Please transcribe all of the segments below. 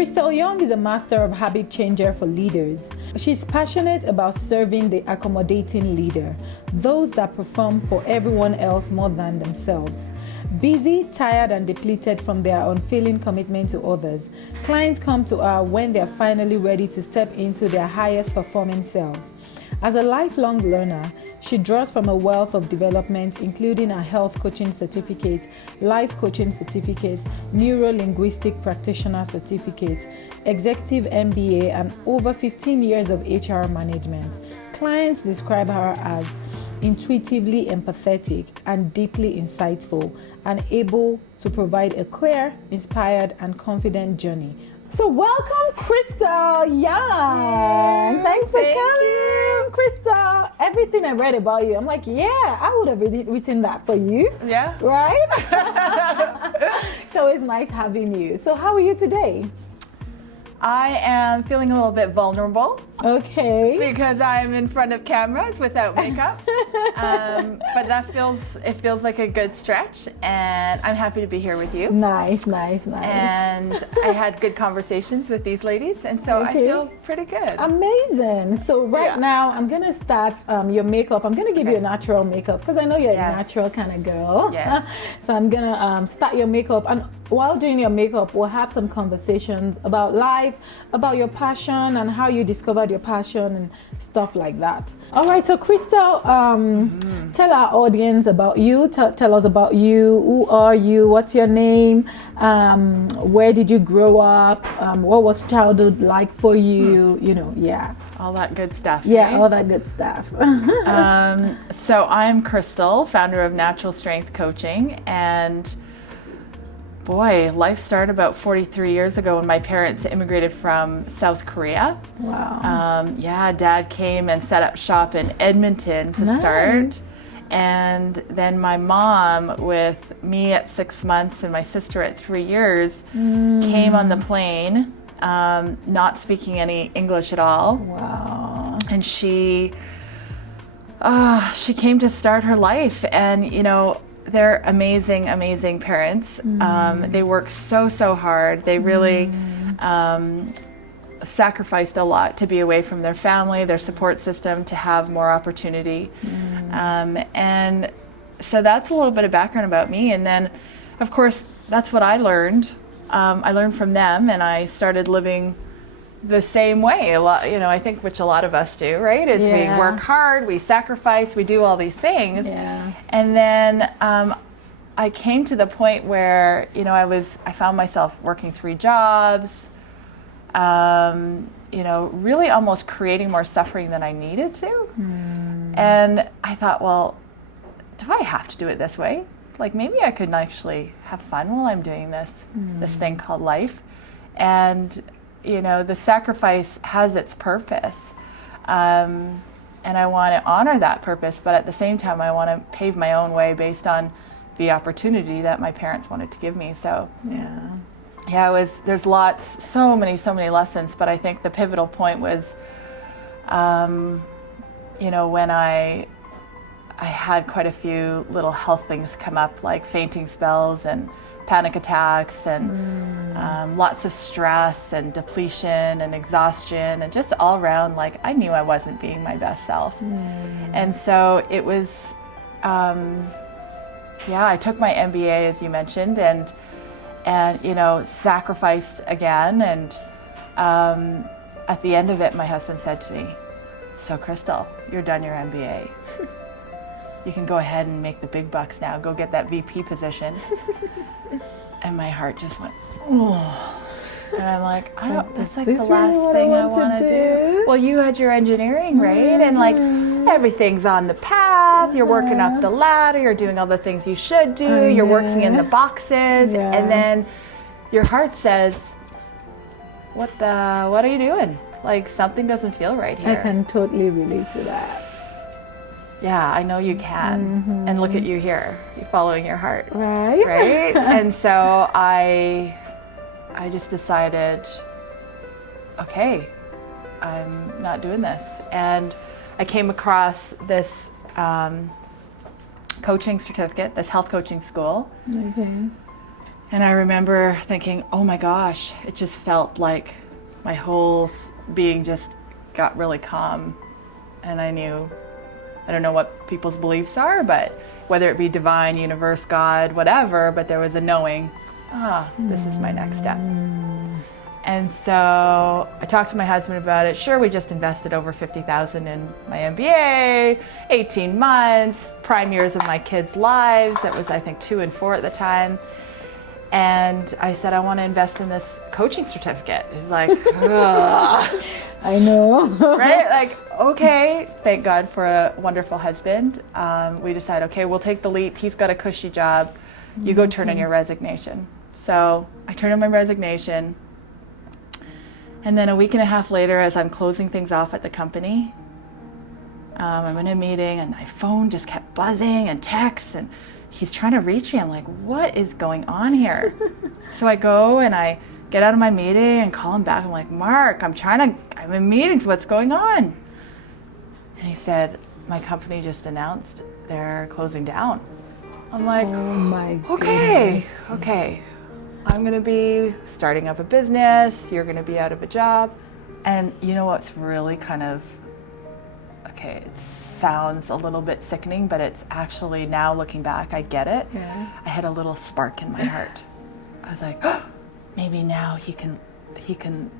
Crystal Young is a master of habit changer for leaders. She's passionate about serving the accommodating leader, those that perform for everyone else more than themselves. Busy, tired, and depleted from their unfailing commitment to others, clients come to her when they are finally ready to step into their highest performing selves. As a lifelong learner, she draws from a wealth of development, including a health coaching certificate, life coaching certificate, neuro-linguistic practitioner certificate, executive MBA, and over 15 years of HR management. Clients describe her as intuitively empathetic and deeply insightful, and able to provide a clear, inspired, and confident journey. So welcome, Crystal Young. Thanks for coming, Crystal. Everything I read about you, I'm like, yeah, I would have written that for you. Yeah. Right? It's always nice having you. So how are you today? I am feeling a little bit vulnerable. Okay. Because I'm in front of cameras without makeup. But it feels like a good stretch, and I'm happy to be here with you. Nice. And I had good conversations with these ladies, and so I feel pretty good. Amazing. So now I'm going to start your makeup. I'm going to give you a natural makeup because I know you're a natural kind of girl. Yes. So I'm going to start your makeup, and while doing your makeup, we'll have some conversations about life, about your passion and how you discovered your passion and stuff like that. All right, so Crystal, tell our audience about you. Tell us about you. Who are you? What's your name? Where did you grow up? What was childhood like for you? All that good stuff. Yeah, right? all that good stuff. So I'm Crystal, founder of Natural Strength Coaching, and boy, life started about 43 years ago when my parents immigrated from South Korea. Wow. Dad came and set up shop in Edmonton to start. And then my mom, with me at 6 months and my sister at 3 years, came on the plane, not speaking any English at all. Wow. And she came to start her life, and they're amazing parents. They work so hard. They really sacrificed a lot to be away from their family, their support system, to have more opportunity. And so that's a little bit of background about me. And then, of course, that's what I learned. I learned from them, and I started living the same way, a lot, I think, which a lot of us do, right? Is we work hard, we sacrifice, we do all these things. Yeah. And then I came to the point where, I found myself working 3 jobs, really almost creating more suffering than I needed to. And I thought, well, do I have to do it this way? Like, maybe I could actually have fun while I'm doing this thing called life. And the sacrifice has its purpose, and I want to honor that purpose, but at the same time I want to pave my own way based on the opportunity that my parents wanted to give me. So there's so many lessons, but I think the pivotal point was when I had quite a few little health things come up, like fainting spells and panic attacks, and lots of stress and depletion and exhaustion, and just all around, like, I knew I wasn't being my best self. And so it was, I took my MBA, as you mentioned, and sacrificed again. And at the end of it, my husband said to me, "So Crystal, you're done your MBA. You can go ahead and make the big bucks now. Go get that VP position." And my heart just went, oh. And I'm like, that's like the last thing I want to do. Well, you had your engineering, right? And like, everything's on the path. You're working up the ladder. You're doing all the things you should do. You're working in the boxes. And then your heart says, what are you doing? Like, something doesn't feel right here. I can totally relate to that. Yeah, I know you can. And look at you here. You're following your heart. Right? Right? And so I just decided, okay, I'm not doing this. And I came across this coaching certificate, this health coaching school. Okay. And I remember thinking, oh my gosh, it just felt like my whole being just got really calm. And I knew, I don't know what people's beliefs are, but whether it be divine, universe, God, whatever, but there was a knowing, this is my next step. And so I talked to my husband about it. Sure, we just invested over $50,000 in my MBA, 18 months, prime years of my kids' lives. That was, I think, 2 and 4 at the time. And I said, I want to invest in this coaching certificate. He's like, ugh. I know. Right? Like, okay, thank God for a wonderful husband. We decided, okay, we'll take the leap. He's got a cushy job. You go turn in your resignation. So I turned in my resignation. And then a week and a half later, as I'm closing things off at the company, I'm in a meeting and my phone just kept buzzing and texts and he's trying to reach me. I'm like, what is going on here? So I go and I get out of my meeting and call him back. I'm like, Mark, I'm in meetings. What's going on? And he said, my company just announced they're closing down. I'm like, oh my goodness. Okay. I'm going to be starting up a business. You're going to be out of a job. And you know what's really kind of, okay, it sounds a little bit sickening, but it's actually, now looking back, I get it. Yeah. I had a little spark in my heart. I was like, oh, maybe now he can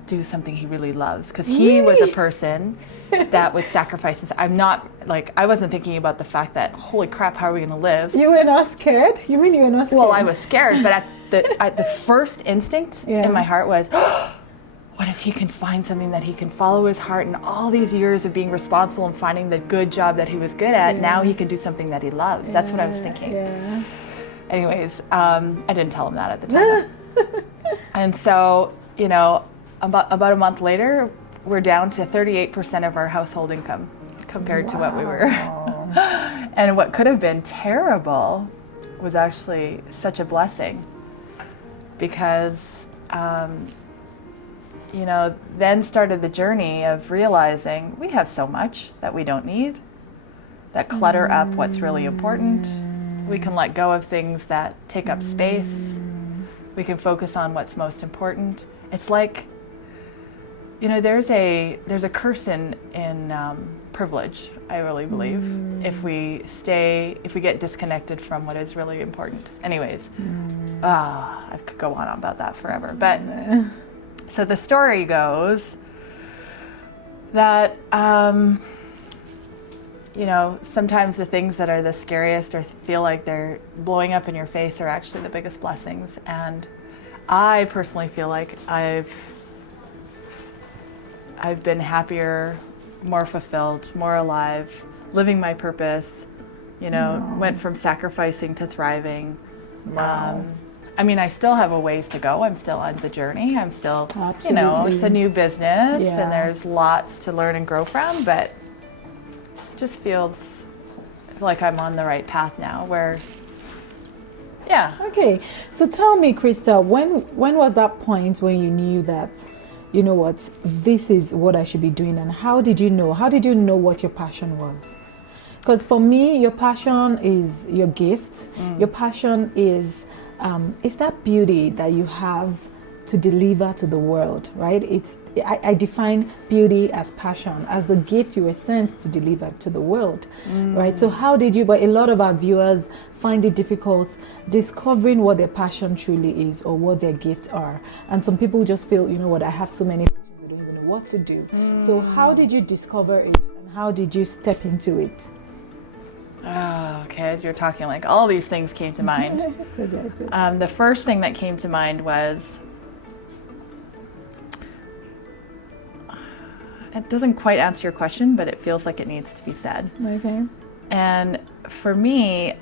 do something he really loves. Because he was a person that would sacrifice. I'm not, like, I wasn't thinking about the fact that, holy crap, how are we going to live? You were not scared? You mean you were not scared? Well, I was scared, but at the first instinct in my heart was, oh, what if he can find something that he can follow his heart, and all these years of being responsible and finding the good job that he was good at, now he can do something that he loves. That's what I was thinking. Yeah. Anyways, I didn't tell him that at the time. And so, you know, about a month later, we're down to 38% of our household income compared to what we were. And what could have been terrible was actually such a blessing, because you know, then started the journey of realizing we have so much that we don't need, that clutter up what's really important. We can let go of things that take up space. We can focus on what's most important. It's like, you know, there's a curse in privilege, I really believe, if we get disconnected from what is really important. Anyways, I could go on about that forever. But so the story goes that, you know, sometimes the things that are the scariest or feel like they're blowing up in your face are actually the biggest blessings. And I personally feel like I've been happier, more fulfilled, more alive, living my purpose, you know, went from sacrificing to thriving. Wow. I mean, I still have a ways to go. I'm still on the journey. I'm still, Absolutely. you know, it's a new business and there's lots to learn and grow from, but it just feels like I'm on the right path now where, yeah. Okay, so tell me, Krista, when was that point when you knew that, you know what, this is what I should be doing, and how did you know? How did you know what your passion was? Because for me, your passion is your gift. Your passion is that beauty that you have to deliver to the world, right? I define beauty as passion, as the gift you were sent to deliver to the world, right? So how did you, but a lot of our viewers find it difficult discovering what their passion truly is or what their gifts are. And some people just feel, you know what, I have so many passions, I don't even know what to do. So how did you discover it, and how did you step into it? Oh, okay, as you're talking, like all these things came to mind. The first thing that came to mind was, it doesn't quite answer your question, but it feels like it needs to be said. Okay. And for me,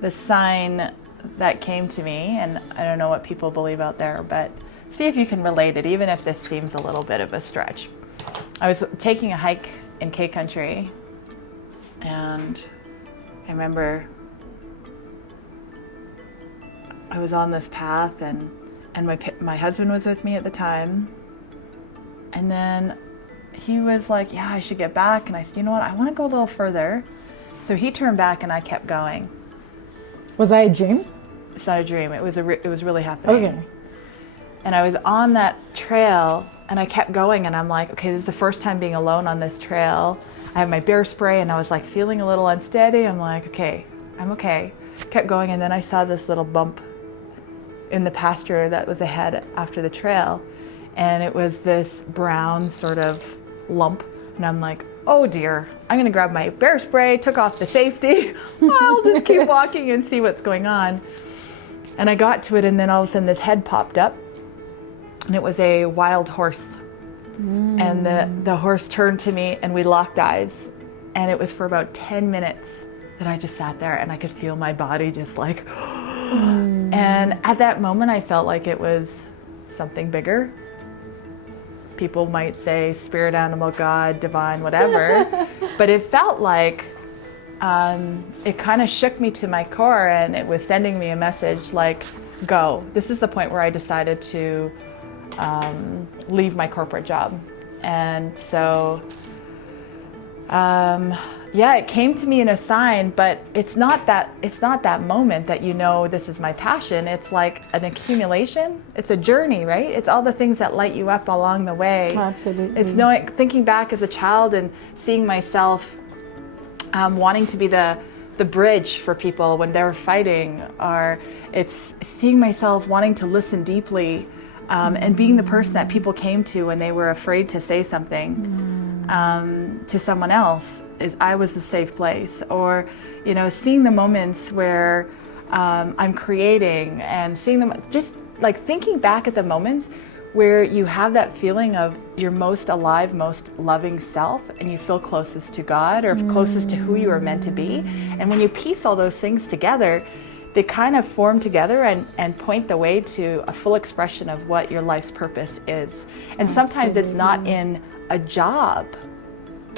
the sign that came to me, and I don't know what people believe out there, but see if you can relate it, even if this seems a little bit of a stretch. I was taking a hike in K Country, and I remember I was on this path, and my husband was with me at the time. And then he was like, yeah, I should get back. And I said, you know what, I want to go a little further. So he turned back and I kept going. Was that a dream? It's not a dream. It was really happening. Okay. And I was on that trail, and I kept going, and I'm like, okay, this is the first time being alone on this trail. I have my bear spray, and I was like feeling a little unsteady. I'm like, okay, I'm okay. Kept going, and then I saw this little bump in the pasture that was ahead after the trail, and it was this brown sort of lump, and I'm like, oh dear, I'm gonna grab my bear spray, took off the safety. I'll just keep walking and see what's going on. And I got to it, and then all of a sudden this head popped up, and it was a wild horse. And the horse turned to me, and we locked eyes, and it was for about 10 minutes that I just sat there, and I could feel my body just like, and at that moment I felt like it was something bigger. People might say spirit animal, God, divine, whatever, but it felt like it kind of shook me to my core, and it was sending me a message like, go. This is the point where I decided to leave my corporate job. And so yeah, it came to me in a sign, but it's not that moment that you know this is my passion. It's like an accumulation. It's a journey, right? It's all the things that light you up along the way. Absolutely. It's thinking back as a child and seeing myself wanting to be the bridge for people when they're fighting, or it's seeing myself wanting to listen deeply and being the person that people came to when they were afraid to say something to someone else. I was the safe place. Or, you know, seeing the moments where I'm creating and seeing them, just like thinking back at the moments where you have that feeling of your most alive, most loving self, and you feel closest to God or closest to who you are meant to be. And when you piece all those things together, they kind of form together and point the way to a full expression of what your life's purpose is. And sometimes it's not in a job.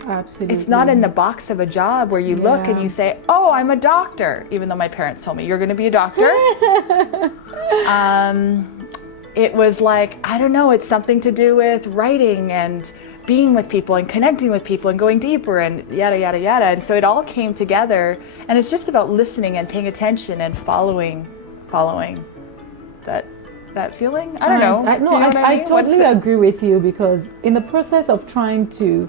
Absolutely. It's not in the box of a job where you look and you say, oh, I'm a doctor, even though my parents told me, you're going to be a doctor. It was like, I don't know, it's something to do with writing and being with people and connecting with people and going deeper and yada, yada, yada. And so it all came together, and it's just about listening and paying attention and following that feeling. I don't know. I totally agree with you, because in the process of trying to,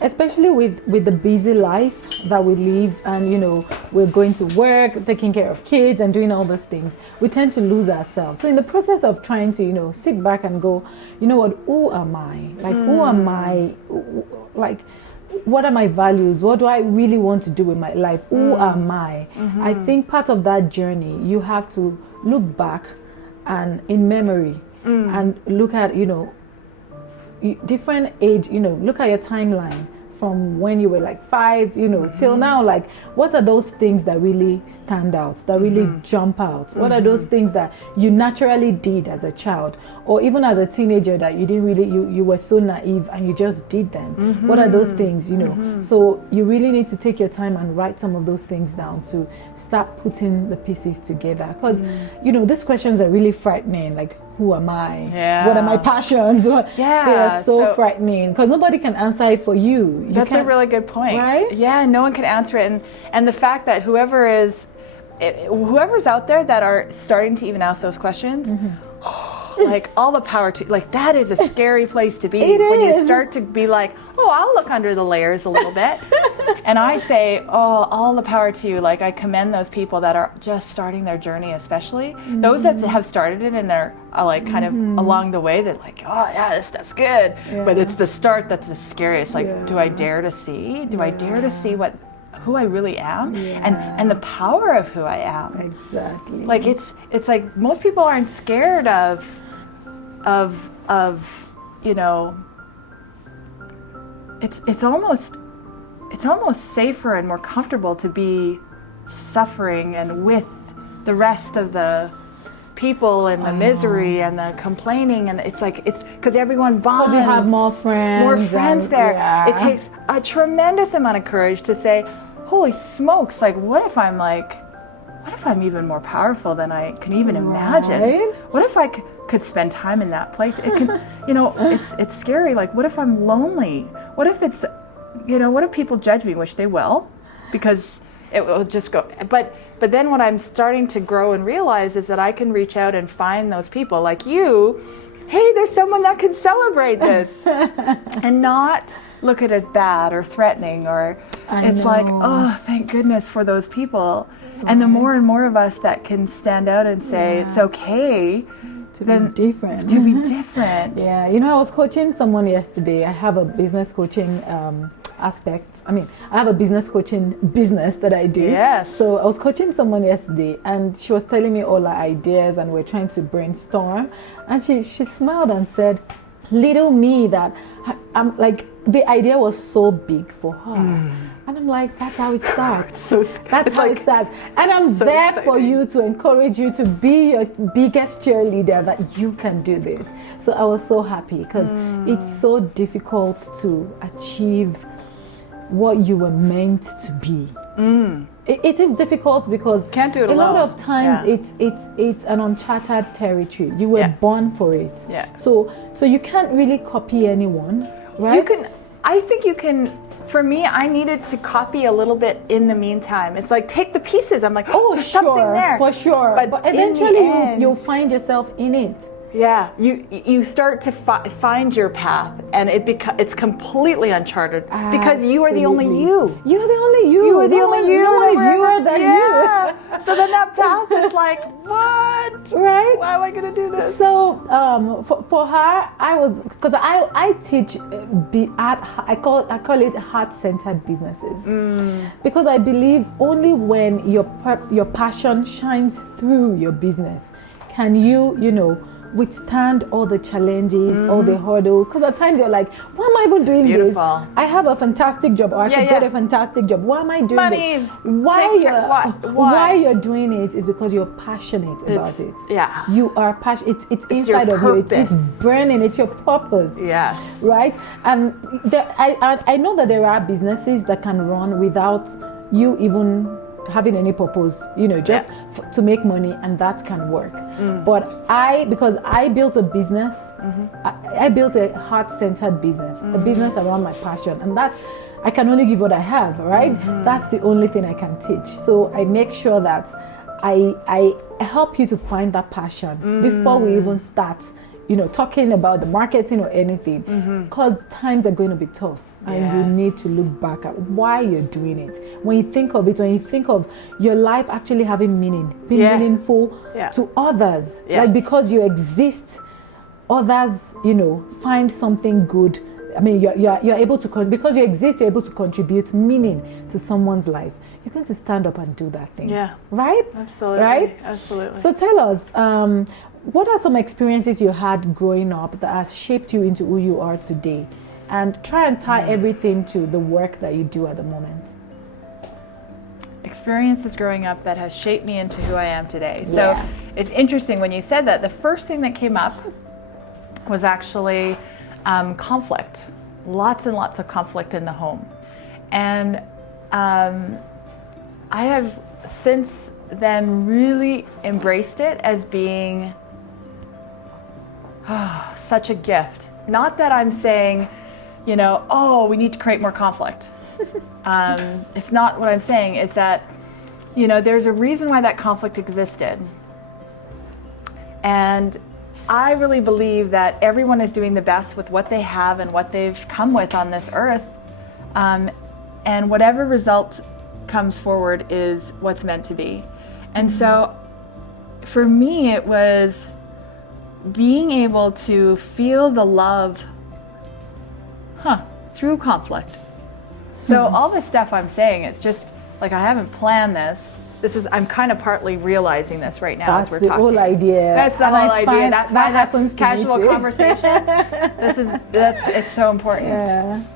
especially with the busy life that we live, and you know, we're going to work, taking care of kids and doing all those things, we tend to lose ourselves. So in the process of trying to, you know, sit back and go, you know what, who am I? Like, who am I? Like, what are my values? What do I really want to do with my life? Who am I? I think part of that journey, you have to look back and in memory and look at, you know, different age, you know, look at your timeline from when you were like 5, you know, till now. Like, what are those things that really stand out, that really jump out? What are those things that you naturally did as a child, or even as a teenager, that you didn't really, you were so naive and you just did them? What are those things, you know? So you really need to take your time and write some of those things down to start putting the pieces together. Because, you know, these questions are really frightening. Like, who am I? What are my passions? They are so frightening, because nobody can answer it for you. That's a really good point. Right? Yeah, no one can answer it. And the fact that whoever's out there that are starting to even ask those questions, like, all the power to, like, that is a scary place to be. When you start to be like, oh, I'll look under the layers a little bit. And I say, oh, all the power to you. Like, I commend those people that are just starting their journey, especially those that have started it and are like kind of along the way. They're like, oh yeah, this stuff's good. But it's the start that's the scariest. Like, do I dare to see? Do I dare to see who I really am, and the power of who I am? Exactly. Like, it's like most people aren't scared of you know, it's almost safer and more comfortable to be suffering and with the rest of the people and the misery and the complaining, and it's because everyone bonds. Because you have more friends there. It takes a tremendous amount of courage to say, holy smokes, like, what if I'm even more powerful than I can even imagine? What if I could spend time in that place? It can, you know, it's scary. Like, what if I'm lonely? What if it's, you know, what if people judge me, which they will, because It will just go. But then what I'm starting to grow and realize is that I can reach out and find those people like you. Hey, there's someone that can celebrate this and not look at it bad or threatening, or it's like, oh, thank goodness for those people. Right. And the more and more of us that can stand out and say it's okay to be different. To be different. Yeah, I was coaching someone yesterday. I have a business coaching aspect. I have a business coaching business that I do. Yes. So I was coaching someone yesterday, and she was telling me all her ideas, and we're trying to brainstorm. And she smiled and said, little me, that I'm like, the idea was so big for her. And I'm like, that's how it starts. That's how it starts. And I'm so there exciting for you, to encourage you to be your biggest cheerleader, that you can do this. So I was so happy, because it's so difficult to achieve what you were meant to be. It is difficult because can't do it alone. A lot of times it's an uncharted territory. You were born for it. Yeah. So you can't really copy anyone, right? I think you can. For me, I needed to copy a little bit in the meantime. It's like, take the pieces. I'm like, oh, there's something there. For sure. But eventually you'll find yourself in it. Yeah, you start to find your path, and it's completely uncharted. Absolutely. Because you are the only you. You're the only you. You are the only you. No one is you than you. So then that path is like, what? Right? Why am I gonna do this? So for her, because I teach I call it heart-centered businesses, because I believe only when your passion shines through your business can you withstand all the challenges, all the hurdles. Because at times you're like, why am I even doing this? I have a fantastic job, or I could get a fantastic job. Why am I doing this? Why you're doing it is because you're passionate about it. Yeah. You are passionate. It's inside of you. It's burning. It's your purpose. Yeah. Right? And I know that there are businesses that can run without you even having any purpose, just to make money, and that can work. But because I built a business, I built a heart-centered business, a business around my passion, and that I can only give what I have, right? That's the only thing I can teach. So I make sure that I help you to find that passion before we even start, talking about the marketing or anything, because times are going to be tough. And you need to look back at why you're doing it. When you think of it, when you think of your life actually having meaning, being meaningful to others, like because you exist, others, find something good. You're able to, because you exist, you're able to contribute meaning to someone's life. You're going to stand up and do that thing. Yeah. Right? Absolutely. Right? Absolutely. So tell us, what are some experiences you had growing up that has shaped you into who you are today? And try and tie everything to the work that you do at the moment. Experiences growing up that has shaped me into who I am today. So it's interesting when you said that. The first thing that came up was actually conflict. Lots and lots of conflict in the home. And I have since then really embraced it as being such a gift. Not that I'm saying, we need to create more conflict. It's not what I'm saying. Is that, there's a reason why that conflict existed. And I really believe that everyone is doing the best with what they have and what they've come with on this earth. And whatever result comes forward is what's meant to be. And so for me, it was being able to feel the love through conflict. So all this stuff I'm saying, it's just like I haven't planned this. I'm kind of partly realizing this right now as we're talking. That's the whole idea. That's the whole idea. That's why that casual conversation. It's so important.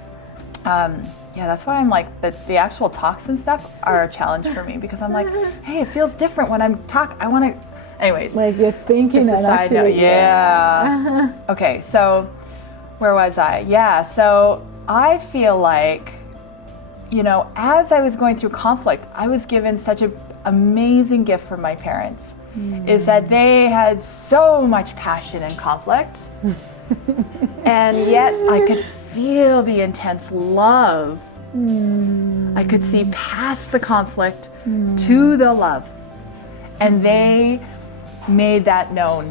That's why I'm like, the actual talks and stuff are a challenge for me, because I'm like, hey, it feels different when I'm I want to, anyways. Like you're thinking and actually. Yeah. Okay, so where was I? So I feel like, as I was going through conflict, I was given such an amazing gift from my parents, is that they had so much passion in conflict, and yet I could feel the intense love I could see past the conflict to the love. And they made that known.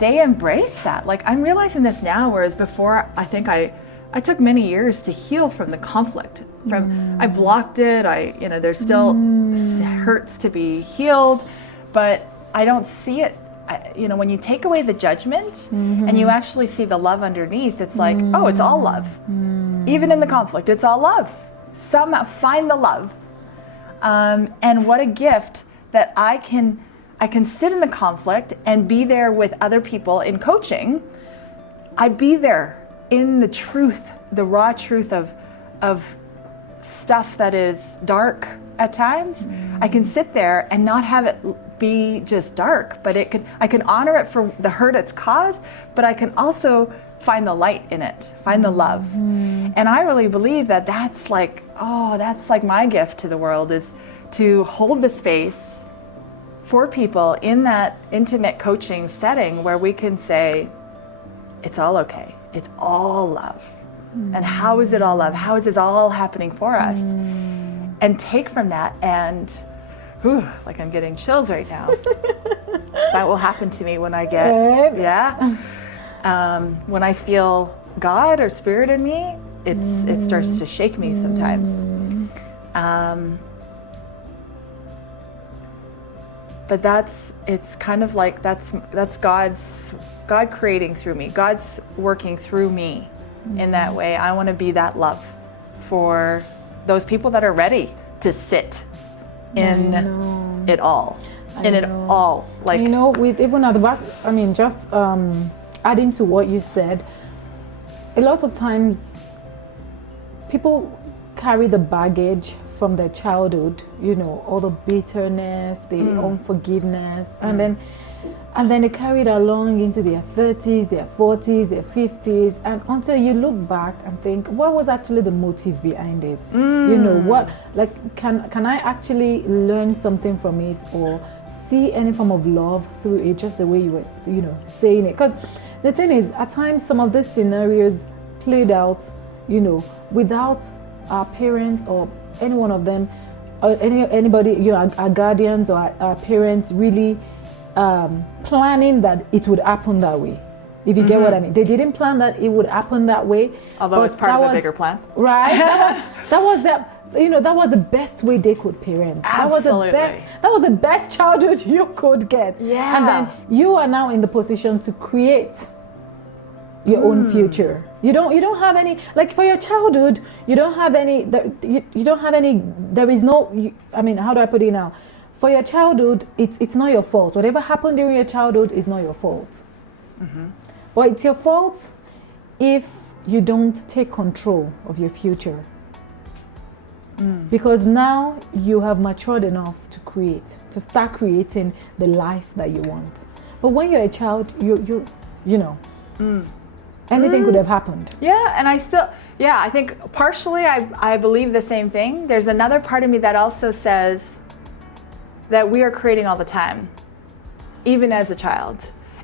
They embraced that. Like, I'm realizing this now, whereas before, I think I took many years to heal from the conflict. I blocked it. There's still hurts to be healed, but I don't see it. When you take away the judgment and you actually see the love underneath, it's like, oh, it's all love. Even in the conflict, it's all love. Somehow find the love. And what a gift that I can sit in the conflict and be there with other people in coaching. I'd be there in the truth, the raw truth of stuff that is dark at times. I can sit there and not have it be just dark, but I can honor it for the hurt it's caused, but I can also find the light in it, find the love. And I really believe that that's like my gift to the world, is to hold the space for people in that intimate coaching setting where we can say, it's all okay. It's all love. And how is it all love? How is this all happening for us? And take from that and, like I'm getting chills right now. That will happen to me when I get, when I feel God or spirit in me, it starts to shake me sometimes. But it's kind of like that's God creating through me. God's working through me in that way. I want to be that love for those people that are ready to sit in it all. Like, with even at the back, just adding to what you said, a lot of times people carry the baggage from their childhood, all the bitterness, the unforgiveness, and then they carry it along into their 30s, their 40s, their 50s, and until you look back and think, what was actually the motive behind it? What, like, can I actually learn something from it or see any form of love through it, just the way you were, saying it? Because the thing is, at times, some of these scenarios played out, without our parents or any one of them, or anybody, our guardians or our parents really planning that it would happen that way. If you get what I mean. They didn't plan that it would happen that way. Although it's part of a bigger plan. Right? That was the best way they could parent. Absolutely. That was the best childhood you could get. Yeah. And then you are now in the position to create your own future. You don't have any, like, for your childhood, you don't have any, there is no, how do I put it now? For your childhood, it's not your fault. Whatever happened during your childhood is not your fault. But it's your fault if you don't take control of your future. Because now you have matured enough to start creating the life that you want. But when you're a child, anything could have happened. Yeah, and I think partially I believe the same thing. There's another part of me that also says that we are creating all the time, even as a child.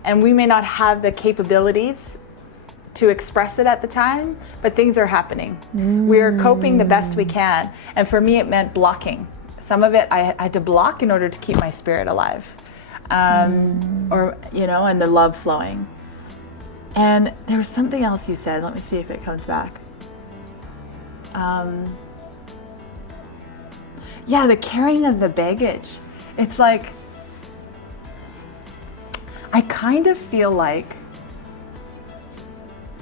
And we may not have the capabilities to express it at the time, but things are happening. We are coping the best we can. And for me, it meant blocking. Some of it I had to block in order to keep my spirit alive, and the love flowing. And there was something else you said. Let me see if it comes back. The carrying of the baggage. It's like, I kind of feel like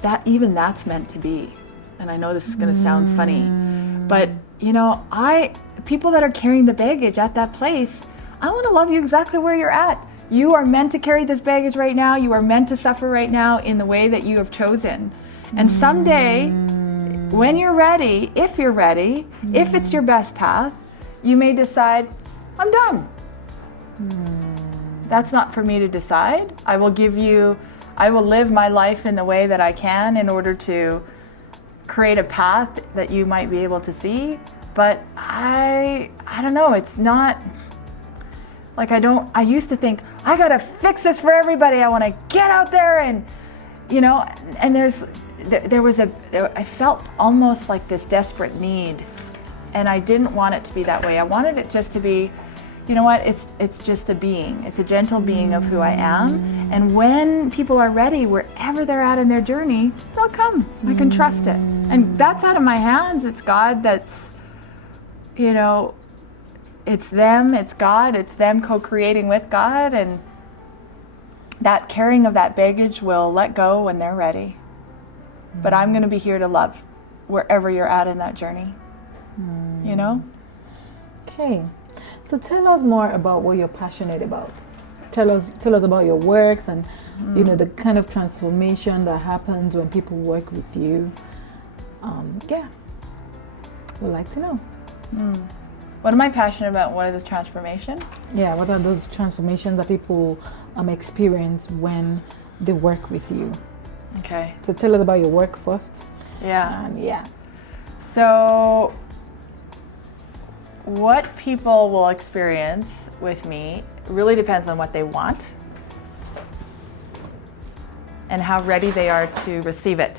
that even that's meant to be. And I know this is going to sound funny, but people that are carrying the baggage at that place, I want to love you exactly where you're at. You are meant to carry this baggage right now. You are meant to suffer right now in the way that you have chosen. And someday, when you're ready, if you're ready, if it's your best path, you may decide, I'm done. That's not for me to decide. I will live my life in the way that I can in order to create a path that you might be able to see. But I don't know, it's not, like I used to think, I gotta fix this for everybody. I wanna get out there and, and I felt almost like this desperate need, and I didn't want it to be that way. I wanted it just to be, you know what, it's just a being. It's a gentle being of who I am. And when people are ready, wherever they're at in their journey, they'll come. I can trust it. And that's out of my hands. It's God that's, you know, it's them, it's God, it's them co-creating with God, and that carrying of that baggage will let go when they're ready. But I'm going to be here to love wherever you're at in that journey, you know? Okay. So tell us more about what you're passionate about. Tell us about your works and, you know, the kind of transformation that happens when people work with you. Yeah. We'd like to know. What am I passionate about? What is the transformation? Yeah, what are those transformations that people experience when they work with you? Okay. So tell us about your work first. Yeah. Yeah. So what people will experience with me really depends on what they want and how ready they are to receive it.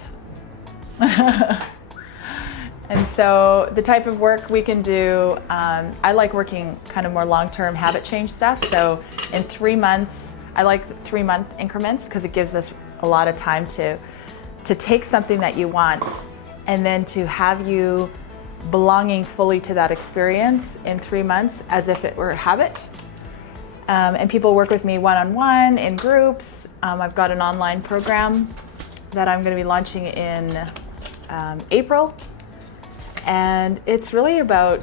And so the type of work we can do, I like working kind of more long-term habit change stuff. So in 3 months, I like 3-month increments because it gives us a lot of time to take something that you want and then to have you belonging fully to that experience in 3 months as if it were a habit. And people work with me one-on-one, in groups. I've got an online program that I'm going to be launching in April. And it's really about,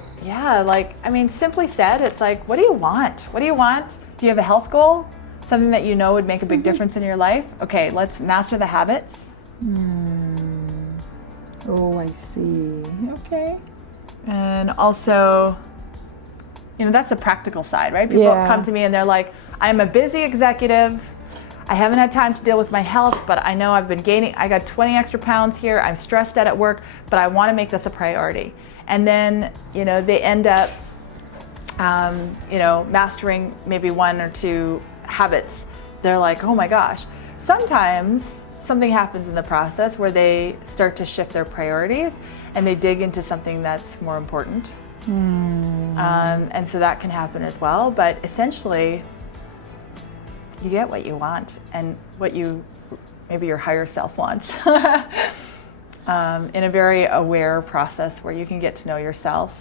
simply said, it's like, what do you want? What do you want? Do you have a health goal? Something that you know would make a big difference in your life? Okay, let's master the habits. Oh, I see. Okay. And also, that's the practical side, right? People come to me and they're like, I'm a busy executive. I haven't had time to deal with my health, but I know I've been gaining, I got 20 extra pounds here. I'm stressed out at work, but I want to make this a priority. And then, they end up, mastering maybe 1 or 2 habits. They're like, oh my gosh. Sometimes something happens in the process where they start to shift their priorities and they dig into something that's more important. And so that can happen as well. But essentially, you get what you want and what maybe your higher self wants in a very aware process where you can get to know yourself.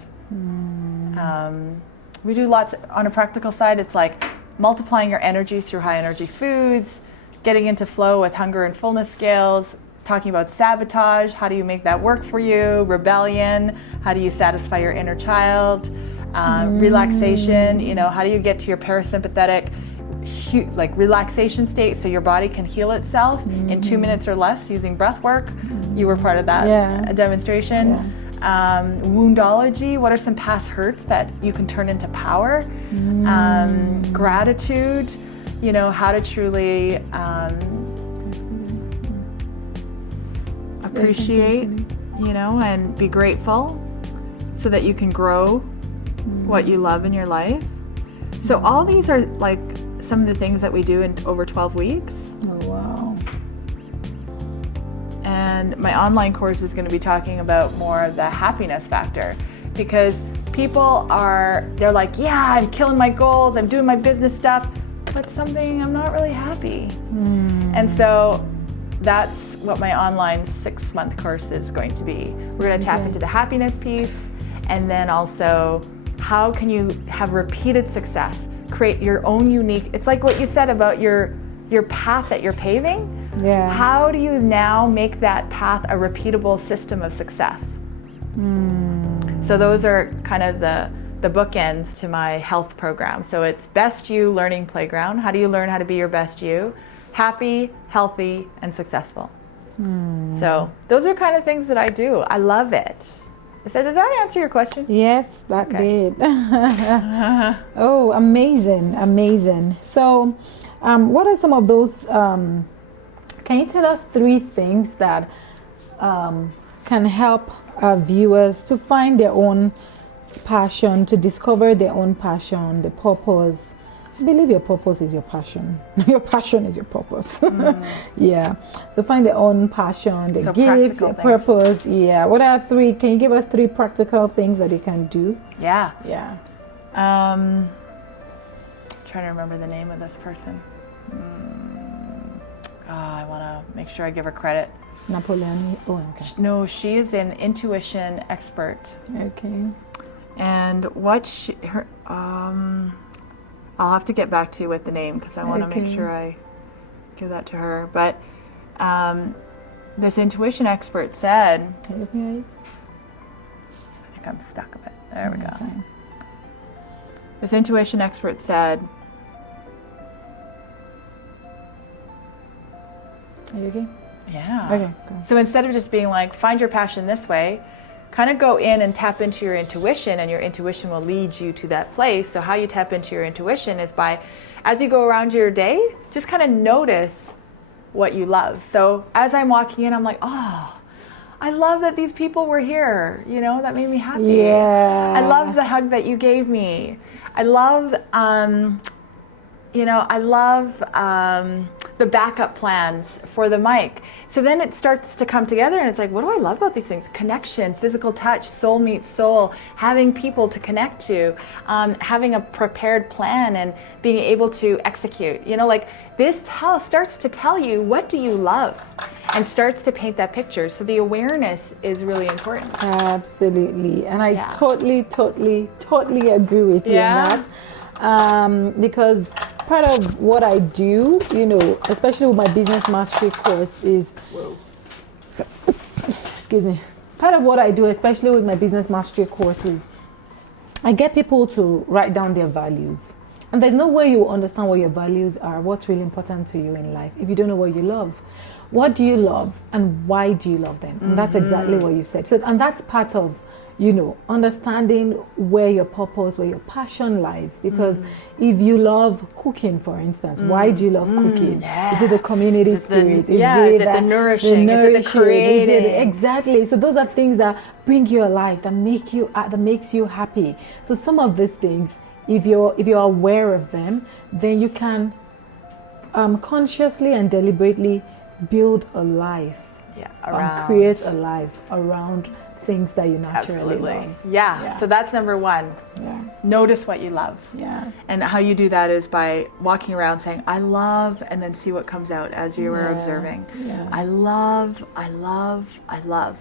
We do lots on a practical side. It's like multiplying your energy through high energy foods, getting into flow with hunger and fullness scales, talking about sabotage, how do you make that work for you, rebellion, how do you satisfy your inner child, relaxation, how do you get to your parasympathetic relaxation state so your body can heal itself in 2 minutes or less using breath work. You were part of that demonstration. Woundology, what are some past hurts that you can turn into power? Gratitude, how to truly appreciate, and be grateful so that you can grow what you love in your life. So all these are like some of the things that we do in over 12 weeks. Oh, wow. And my online course is going to be talking about more of the happiness factor, because people they're like, yeah, I'm killing my goals, I'm doing my business stuff, but I'm not really happy. And so that's what my online 6-month course is going to be. We're going to tap into the happiness piece, and then also how can you have repeated success, create your own unique, it's like what you said about your path that you're paving. How do you now make that path a repeatable system of success? So those are kind of the bookends to my health program. So it's Best You Learning Playground. How do you learn how to be your best you? Happy, healthy, and successful. So those are kind of things that I do. I love it. So did I answer your question? Yes, that did. Oh, amazing. So what are some of those, can you tell us 3 things that can help our viewers to find their own passion, to discover their own passion, the purpose, I believe your purpose is your passion. Your passion is your purpose. Yeah. So find their own passion, their gifts, their purpose. Yeah. What are three? Can you give us three practical things that they can do? Yeah. Yeah. Trying to remember the name of this person. I want to make sure I give her credit. Napoleon. Oh, okay. No, she is an intuition expert. Okay. And what I'll have to get back to you with the name because I want to make sure I give that to her. But this intuition expert said, Can you open your eyes? I think I'm stuck a bit. There we go. Fine. This intuition expert said, Are you okay? yeah. Okay, cool. So instead of just being like, find your passion this way, kind of go in and tap into your intuition, and your intuition will lead you to that place. So how you tap into your intuition is by, as you go around your day, just kind of notice what you love. So as I'm walking in, I'm like, oh, I love that these people were here. You know, that made me happy. Yeah. I love the hug that you gave me. I love, the backup plans for the mic. So then it starts to come together, and it's like, what do I love about these things? Connection, physical touch, soul meets soul, having people to connect to, having a prepared plan and being able to execute. You know, like this starts to tell you, what do you love? And starts to paint that picture. So the awareness is really important. Absolutely. And I totally agree with you on that. Because part of what I do, you know, especially with my business mastery course is, excuse me, part of what I do, especially with my business mastery course is I get people to write down their values. And there's no way you understand what your values are, what's really important to you in life, if you don't know what you love. What do you love and why do you love them? And that's exactly what you said. So, and that's part of, you know, understanding where your purpose, where your passion lies. Because if you love cooking, for instance, why do you love cooking? Yeah. Is it the community spirit? Is it the nourishing? Is it the creating? Exactly. So those are things that bring you alive, that make you, that makes you happy. So some of these things, if you're aware of them, then you can consciously and deliberately build a life, create a life around things that you naturally love. Yeah. So that's number one. Yeah. Notice what you love. Yeah. And how you do that is by walking around saying, I love, and then see what comes out as you are observing. Yeah. I love, I love, I love.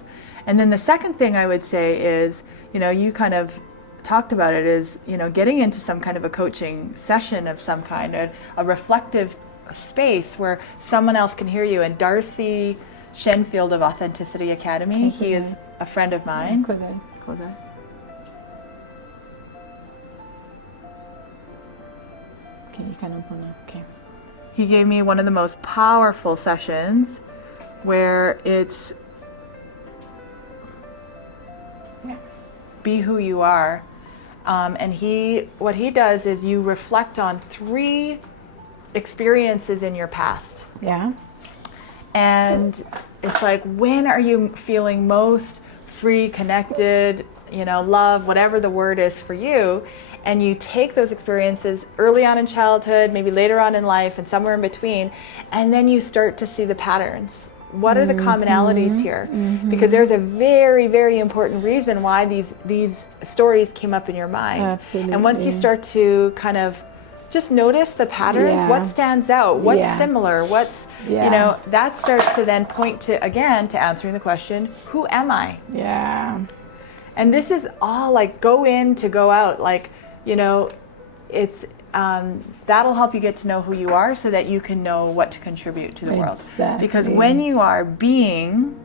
And then the second thing I would say is, you know, you kind of talked about it, is, you know, getting into some kind of a coaching session of some kind, a reflective space where someone else can hear you. And Darcy Shenfield of Authenticity Academy, he is a friend of mine. Close eyes. Close eyes. Okay, you can open it. Okay. He gave me one of the most powerful sessions where it's be who you are. And what he does is you reflect on 3 experiences in your past. Yeah. And it's like, when are you feeling most free, connected, you know, love, whatever the word is for you. And you take those experiences early on in childhood, maybe later on in life, and somewhere in between, and then you start to see the patterns. What are the commonalities here? Because there's a very, very important reason why these stories came up in your mind. Absolutely. And once you start to kind of just notice the patterns, what stands out, what's similar, what's, you know, that starts to then point to, again, to answering the question, who am I? Yeah. And this is all like go in to go out, like, you know, it's, that'll help you get to know who you are so that you can know what to contribute to the world. Because when you are being,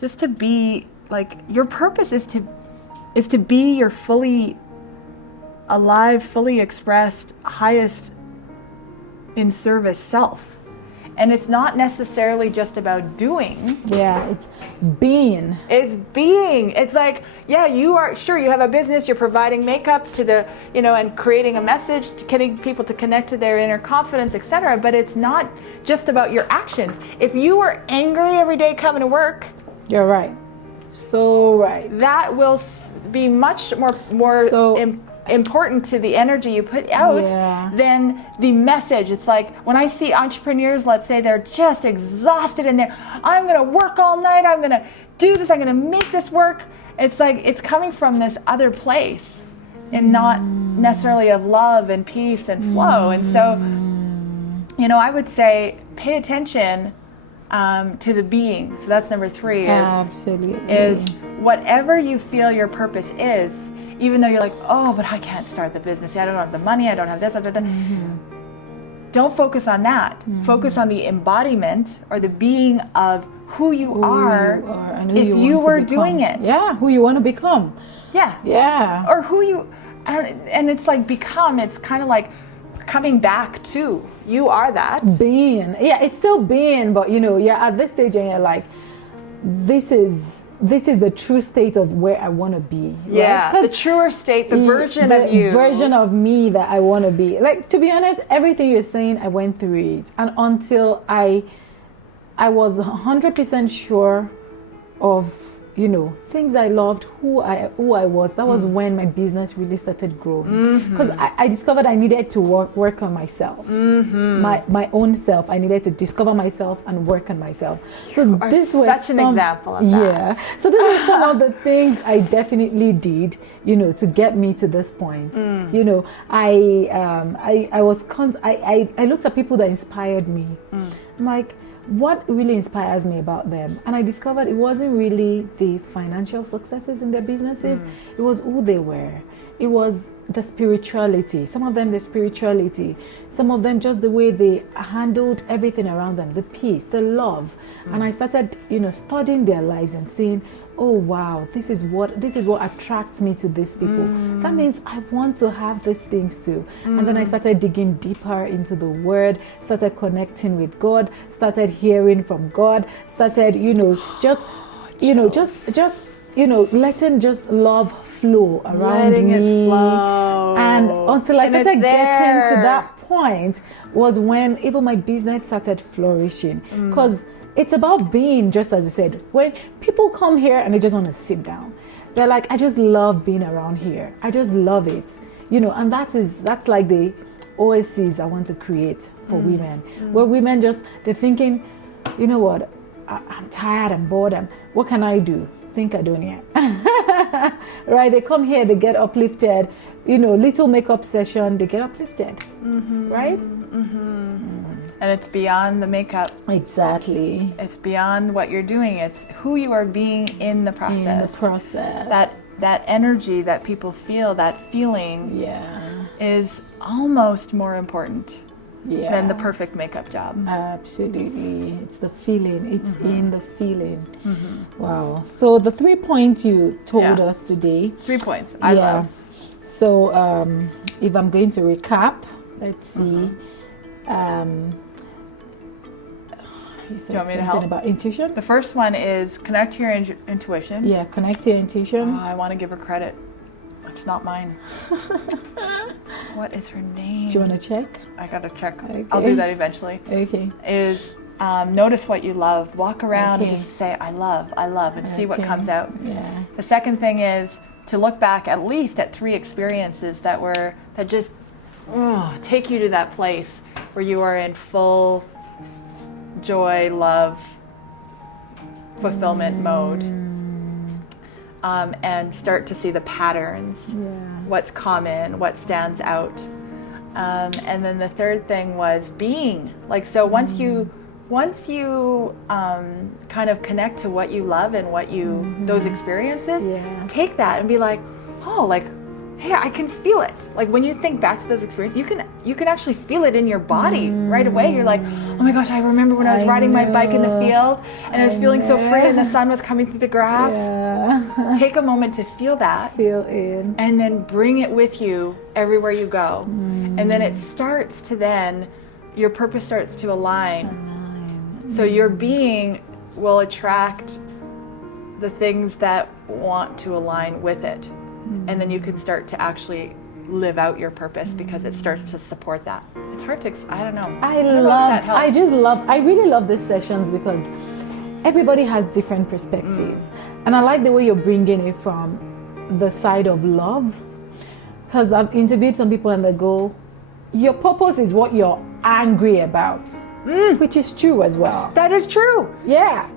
just to be, like, your purpose is to be your fully alive, fully expressed, highest in service self. And it's not necessarily just about doing. Yeah, it's being. It's being. It's like, yeah, you have a business, you're providing makeup to the, you know, and creating a message, getting people to connect to their inner confidence, etc. But it's not just about your actions. If you are angry every day coming to work, you're right. So right. That will be much more important to the energy you put out than the message. It's like when I see entrepreneurs, let's say they're just exhausted and I'm going to work all night, I'm going to do this, I'm going to make this work. It's like it's coming from this other place and not necessarily of love and peace and flow. And so, you know, I would say pay attention to the being. So that's number 3 is whatever you feel your purpose is, even though you're like, oh, but I can't start the business. I don't have the money. I don't have this. Don't focus on that. Focus on the embodiment or the being of who you are and if you were doing it. Yeah, who you want to become. Yeah. Yeah. Or who you, and it's like become, it's kind of like coming back to, you are that. Being. Yeah, it's still being, but you know, you're at this stage and you're like, this is the true state of where I want to be. Yeah, right? The truer state, the version of you. The version of me that I want to be. Like, to be honest, everything you're saying, I went through it. And until I was 100% sure of, you know, things I loved, who I was. That was when my business really started growing. Because I discovered I needed to work on myself. My own self. I needed to discover myself and work on myself. So this was such an example of that. Yeah. So this is some of the things I definitely did, you know, to get me to this point. You know, I looked at people that inspired me. I'm like, what really inspires me about them? And I discovered it wasn't really the financial successes in their businesses. It was who they were. It was the spirituality. Some of them, the spirituality. Some of them, just the way they handled everything around them, the peace, the love. And I started, you know, studying their lives and saying, oh wow, this is what attracts me to these people. That means I want to have these things too. And then I started digging deeper into the word, started connecting with God, started hearing from God, started, you know, just letting just love flow around letting me. It flow. And until I started getting to that point was when even my business started flourishing. Because it's about being, just as you said, when people come here and they just want to sit down, they're like, I just love being around here. I just love it. You know, and that's like the oasis I want to create for women. Where women they're thinking, you know what, I'm tired, I'm bored, what can I do? Think Adoniaa. Right? They come here, they get uplifted, you know, little makeup session, they get uplifted. Right? And it's beyond the makeup. Exactly. It's beyond what you're doing. It's who you are being in the process. In the process. That energy that people feel, that feeling is almost more important than the perfect makeup job. Absolutely. It's the feeling. It's in the feeling. Wow. So the 3 points you told us today. 3 points. I love. So if I'm going to recap, let's see. You said want me to something help? About intuition. The first one is connect to your intuition. Yeah, connect to your intuition. Oh, I want to give her credit. It's not mine. What is her name? Do you want to check? I gotta check. Okay. I'll do that eventually. Okay. Is notice what you love. Walk around and just say, I love, and see what comes out. Yeah. The second thing is to look back at least at 3 experiences that just take you to that place where you are in full joy, love, fulfillment mode. And start to see the patterns, what's common, what stands out. And then the third thing was being. Like, so once you kind of connect to what you love and what those experiences, take that and be like, oh, like, hey, I can feel it. Like when you think back to those experiences, you can actually feel it in your body right away. You're like, oh my gosh, I remember when I was riding my bike in the field and I was feeling so free and the sun was coming through the grass. Yeah. Take a moment to feel that. Feel in. And then bring it with you everywhere you go. And then it starts to your purpose starts to align. So your being will attract the things that want to align with it. And then you can start to actually live out your purpose because it starts to support that. It's hard to, I don't know. I really love these sessions because everybody has different perspectives. And I like the way you're bringing it from the side of love, because I've interviewed some people and they go, your purpose is what you're angry about, which is true as well. That is true. Yeah.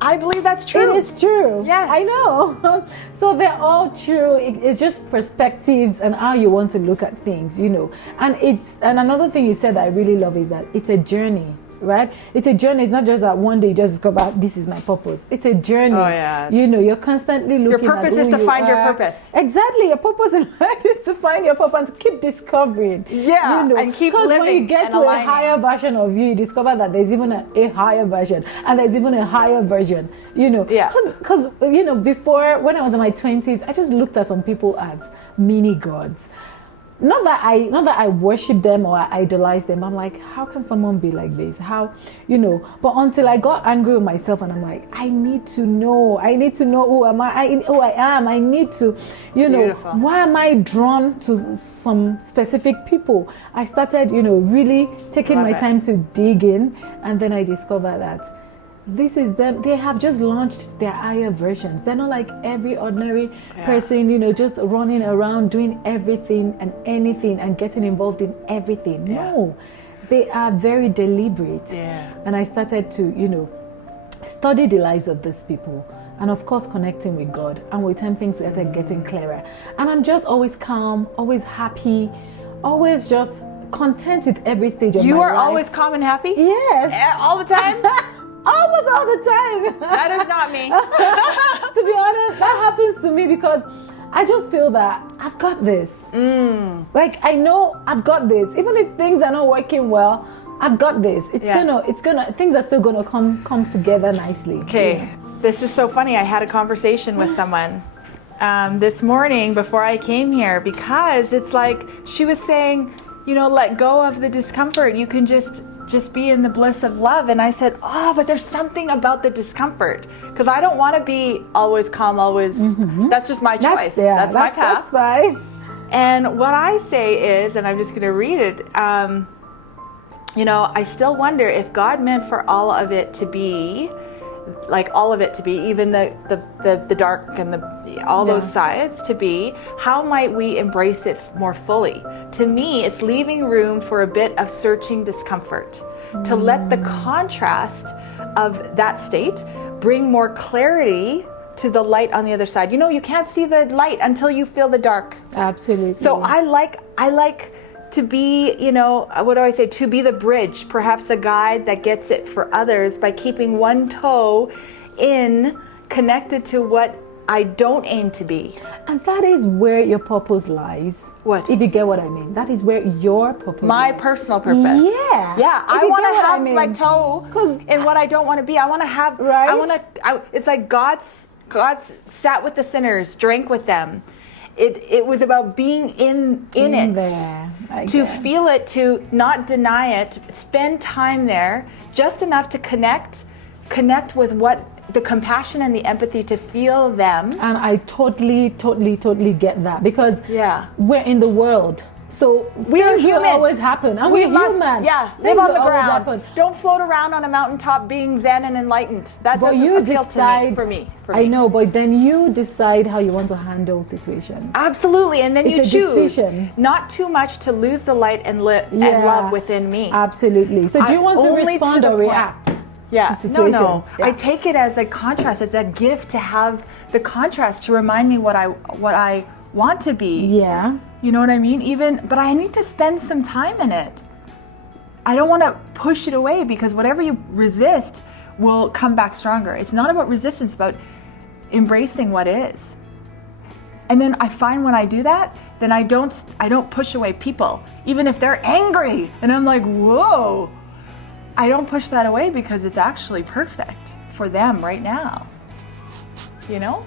I believe that's true. It is true. Yes. I know. So they're all true. It's just perspectives and how you want to look at things, you know. And another thing you said that I really love is that it's a journey. Right? It's a journey. It's not just that one day you just discover this is my purpose. It's a journey. Oh, yeah. You know, you're constantly looking Your purpose at is to find your purpose. Exactly. Your purpose in life is to find your purpose and to keep discovering. Yeah, you know, and keep because living when you get and to aligning. a higher version of you discover that there's even a higher version and there's even a higher version. You know, Yeah. Because you know, before when I was in my 20s, I just looked at some people as mini gods. Not that I worship them or I idolize them. I'm like, how can someone be like this? How, you know? But until I got angry with myself, and I'm like, I need to know who am who I am. I need to, you know, Beautiful. why am I drawn to some specific people? I started, you know, really taking Love my it. time to dig in, and then I discovered that this is them. They have just launched their higher versions. They're not like every ordinary person, you know, just running around doing everything and anything and getting involved in everything. Yeah. No, they are very deliberate. Yeah. And I started to, you know, study the lives of these people. And of course, connecting with God. And with time, things started getting clearer. And I'm just always calm, always happy, always just content with every stage of my life. You are always calm and happy? Yes. All the time? Almost all the time. That is not me. To be honest, that happens to me because I just feel that I've got this. Like I know I've got this. Even if things are not working well, I've got this. It's gonna things are still gonna come together nicely. Okay. Yeah. This is so funny. I had a conversation with someone this morning before I came here because it's like she was saying, you know, let go of the discomfort. You can just be in the bliss of love. And I said, but there's something about the discomfort because I don't want to be always calm, always. That's just my choice. That's my path. That's fine. And what I say is, and I'm just going to read it, you know, I still wonder if God meant for all of it to be, like all of it to be, even the dark and all those sides to be, how might we embrace it more fully? To me, it's leaving room for a bit of searching discomfort, to let the contrast of that state bring more clarity to the light on the other side. You know, you can't see the light until you feel the dark. Absolutely. So I like to be, you know, what do I say? To be the bridge, perhaps a guide that gets it for others by keeping one toe in, connected to what I don't aim to be. And that is where your purpose lies. What? If you get what I mean. That is where your purpose My lies. personal purpose. Yeah. Yeah, If I you want get to what I have mean. my toe in what I don't want to be. I want to have, Right. it's like God sat with the sinners, drank with them. It was about being in it. There. To feel it, to not deny it, spend time there, just enough to connect with what the compassion and the empathy to feel them. And I totally get that because Yeah. we're in the world. So We are things will human. always happen. And we're human. Yeah, Things live on will the always ground. happen. Don't float around on a mountaintop being zen and enlightened. That But doesn't you appeal decide, to me, for I me. know, but then you decide how you want to handle situations. Absolutely, and then It's you a choose decision. not too much to lose the light and love within me. Absolutely. So do you want to Only to respond the or point. react Yeah, to situations? no. Yeah. I take it as a contrast, as a gift to have the contrast to remind me what I want to be. Yeah. You know what I mean? But I need to spend some time in it. I don't want to push it away because whatever you resist will come back stronger. It's not about resistance, it's about embracing what is. And then I find when I do that, then I don't push away people, even if they're angry. And I'm like, whoa. I don't push that away because it's actually perfect for them right now. You know?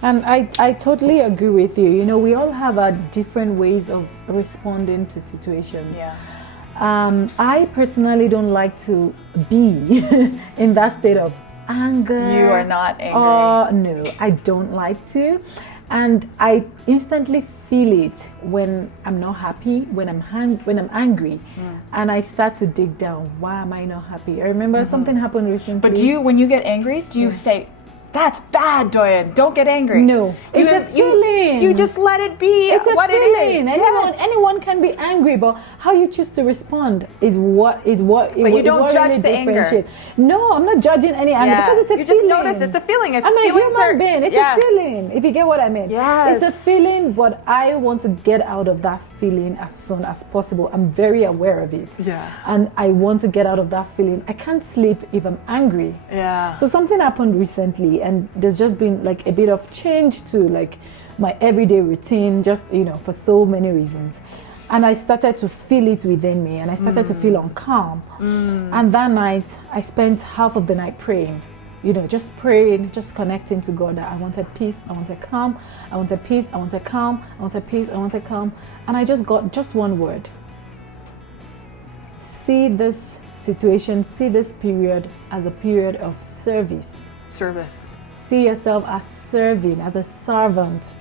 And I totally agree with you. You know, we all have our different ways of responding to situations. Yeah. I personally don't like to be in that state of anger. You are not angry. No, I don't like to. And I instantly feel it when I'm not happy, when I'm angry. And I start to dig down. Why am I not happy? I remember something happened recently. But when you get angry, do you say, that's bad, Doyen, don't get angry? No, it's a feeling. you just let it be. It's a what feeling. it is. Anyone can be angry, but how you choose to respond is what. But you don't judge really the anger. No, I'm not judging any anger because it's a feeling. You just notice it's a feeling. I'm a human being. It's a feeling. If you get what I mean. Yes. It's a feeling, but I want to get out of that feeling as soon as possible. I'm very aware of it. Yeah. And I want to get out of that feeling. I can't sleep if I'm angry. Yeah. So something happened recently, and there's just been like a bit of change to like my everyday routine, just for so many reasons. And I started to feel it within me, and I started to feel uncalm. And that night, I spent half of the night praying. Just praying, just connecting to God that I wanted peace, I wanted calm, I wanted peace, I wanted calm, I wanted peace, I wanted calm. And I just got just one word. See this situation, see this period as a period of service. Service. See yourself as serving, as a servant,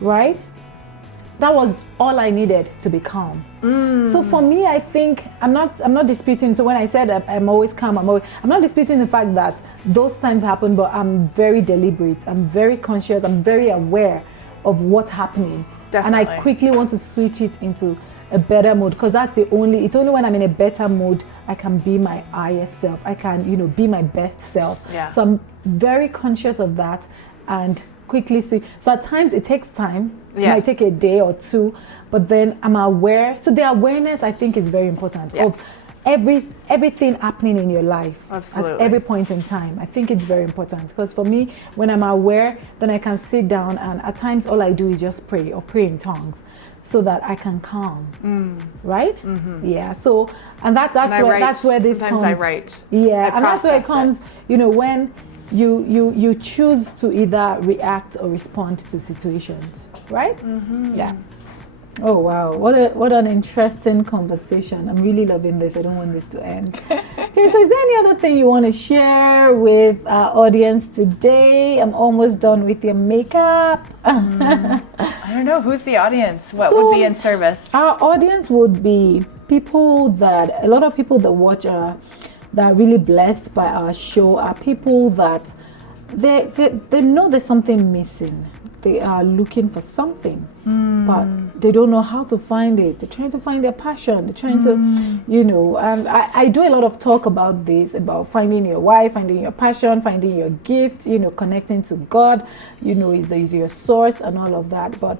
right? That was all I needed to be calm. So for me, I think I'm not disputing. So when I said I'm always calm, I'm not disputing the fact that those times happen, but I'm very deliberate. I'm very conscious. I'm very aware of what's happening. Definitely. And I quickly want to switch it into a better mode, because it's only when I'm in a better mode I can be my highest self. I can, be my best self. Yeah. So I'm very conscious of that and quickly switch. So at times it takes time. It might take a day or two, but then I'm aware. So the awareness, I think, is very important of everything happening in your life. Absolutely. At every point in time. I think it's very important, because for me, when I'm aware, then I can sit down, and at times all I do is just pray or pray in tongues so that I can calm. Right? Yeah. So, and that's where this Sometimes comes. I write. Yeah, I and that's where it process comes, when you choose to either react or respond to situations, right? Yeah. Oh wow, what an interesting conversation. I'm really loving this. I don't want this to end. Okay, so is there any other thing you want to share with our audience today? I'm almost done with your makeup. I don't know, who's the audience? What would be in service? Our audience would be a lot of people that watch that are really blessed by our show are people that they know there's something missing. They are looking for something, but they don't know how to find it. They're trying to find their passion. They're trying to, and I do a lot of talk about this, about finding your why, finding your passion, finding your gift, connecting to God, is your source and all of that. But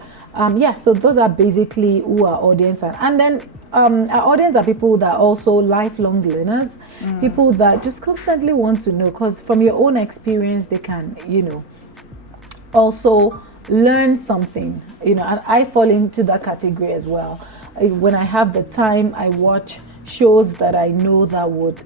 so those are basically who our audience are. And then our audience are people that are also lifelong learners, people that just constantly want to know, because from your own experience, they can, also learn something, and I fall into that category as well. When I have the time, I watch shows that I know that would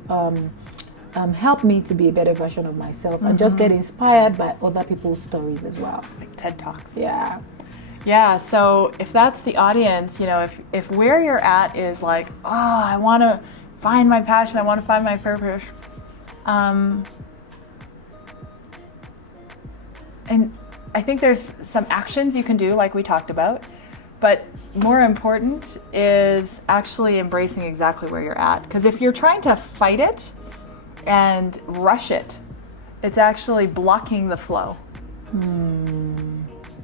help me to be a better version of myself, and just get inspired by other people's stories as well. Like TED Talks. Yeah, so if that's the audience, if where you're at is like, I want to find my passion, I want to find my purpose, and I think there's some actions you can do, like we talked about, but more important is actually embracing exactly where you're at. Because if you're trying to fight it and rush it, it's actually blocking the flow.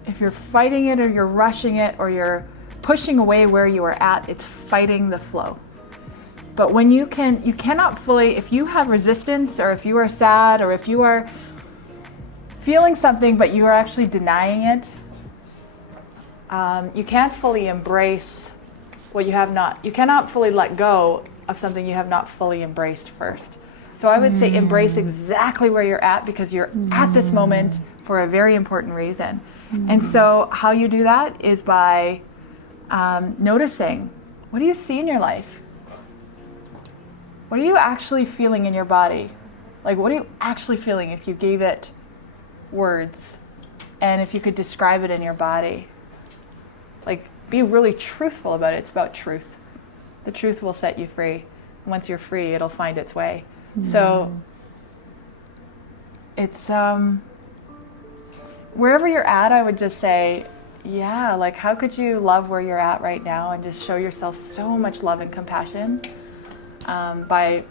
If you're fighting it, or you're rushing it, or you're pushing away where you are at, it's fighting the flow. But when you cannot fully, if you have resistance, or if you are sad, or if you are feeling something but you are actually denying it, you can't fully embrace what you have not. You cannot fully let go of something you have not fully embraced first. So I would say embrace exactly where you're at, because you're at this moment for a very important reason. And so how you do that is by noticing, what do you see in your life? What are you actually feeling in your body? Like, what are you actually feeling if you gave it words, and if you could describe it in your body? Like, be really truthful about it. It's about truth. The truth will set you free. Once you're free, it'll find its way. So it's wherever you're at, I would just say, like, how could you love where you're at right now, and just show yourself so much love and compassion by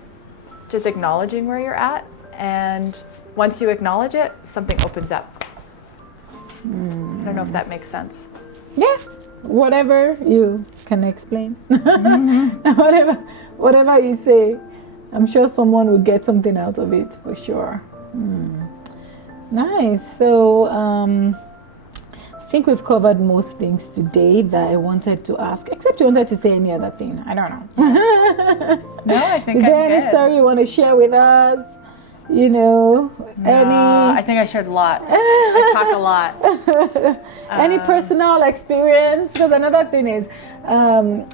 just acknowledging where you're at. And once you acknowledge it, something opens up. I don't know if that makes sense. Yeah, whatever you can explain. Whatever you say, I'm sure someone will get something out of it for sure. Nice. So I think we've covered most things today that I wanted to ask, except you wanted to say any other thing. I don't know. No, I think Is I'm there any good. story you want to share with us? You know, I think I shared lots. I talk a lot. Any personal experience? Because another thing is,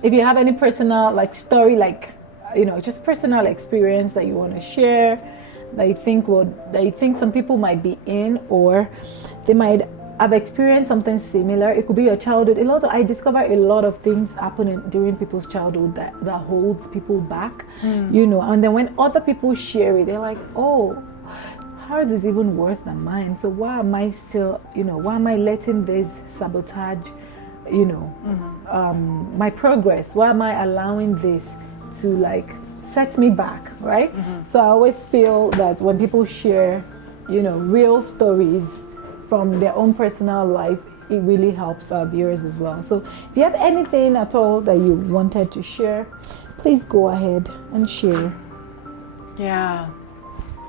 if you have any personal story, just personal experience that you want to share, that you think some people might be in, or they might have experienced something similar. It could be your childhood. I discover a lot of things happening during people's childhood that holds people back, and then when other people share it, they're like, oh, ours is even worse than mine. So why am I still, why am I letting this sabotage, my progress? Why am I allowing this to set me back, right? So I always feel that when people share, real stories from their own personal life, it really helps our viewers as well. So if you have anything at all that you wanted to share, please go ahead and share. Yeah.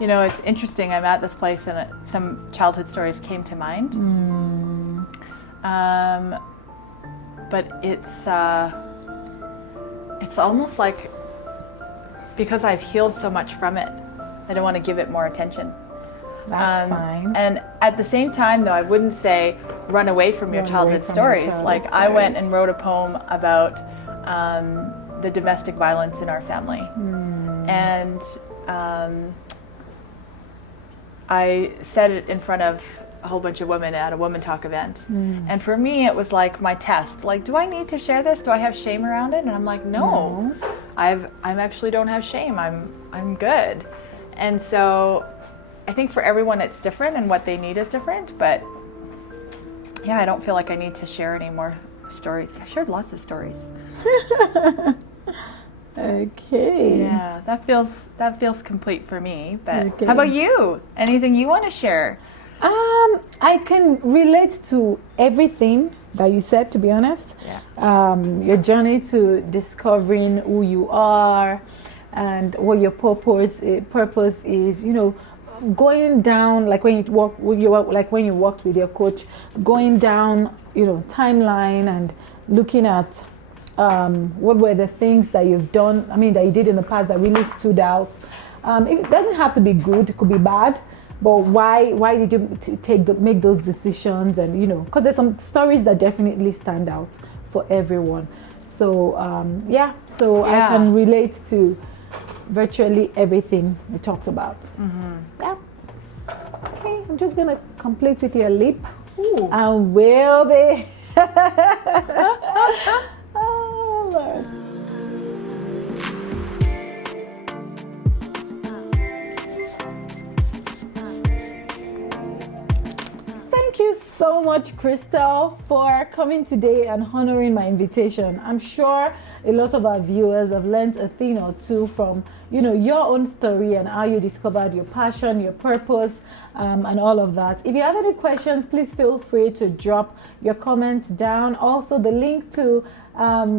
It's interesting. I'm at this place and some childhood stories came to mind. But it's almost like, because I've healed so much from it, I don't want to give it more attention. That's fine. And at the same time, though, I wouldn't say run away from your childhood stories. I went and wrote a poem about the domestic violence in our family. And I said it in front of a whole bunch of women at a Woman Talk event. And for me, it was like my test. Do I need to share this? Do I have shame around it? And I'm like, no. I actually don't have shame. I'm good. And so I think for everyone it's different and what they need is different, but yeah, I don't feel like I need to share any more stories. I shared lots of stories. Okay. Yeah, that feels complete for me. But How about you? Anything you want to share? I can relate to everything that you said, to be honest. Yeah. Your journey to discovering who you are and what your purpose is, going down, when you worked with your coach, going down, timeline and looking at what were the things that you've done, that you did in the past that really stood out. It doesn't have to be good, it could be bad, but why did you make those decisions? And because there's some stories that definitely stand out for everyone. So I can relate to virtually everything we talked about. Yeah. Okay, I'm just gonna complete with your lip. Ooh. And will be. Oh, Lord. Thank you so much, Crystal, for coming today and honoring my invitation. I'm sure a lot of our viewers have learned a thing or two from, your own story and how you discovered your passion, your purpose, and all of that. If you have any questions, please feel free to drop your comments down. Also, the link to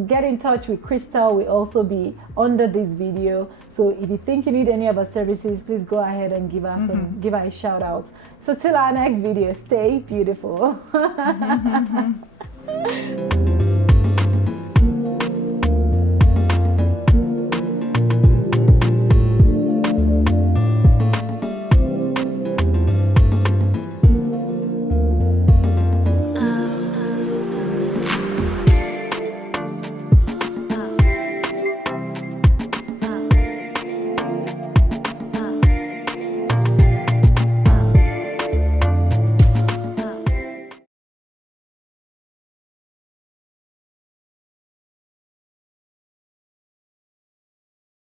get in touch with Crystal will also be under this video. So if you think you need any of our services, please go ahead and give her a shout out. So till our next video, stay beautiful.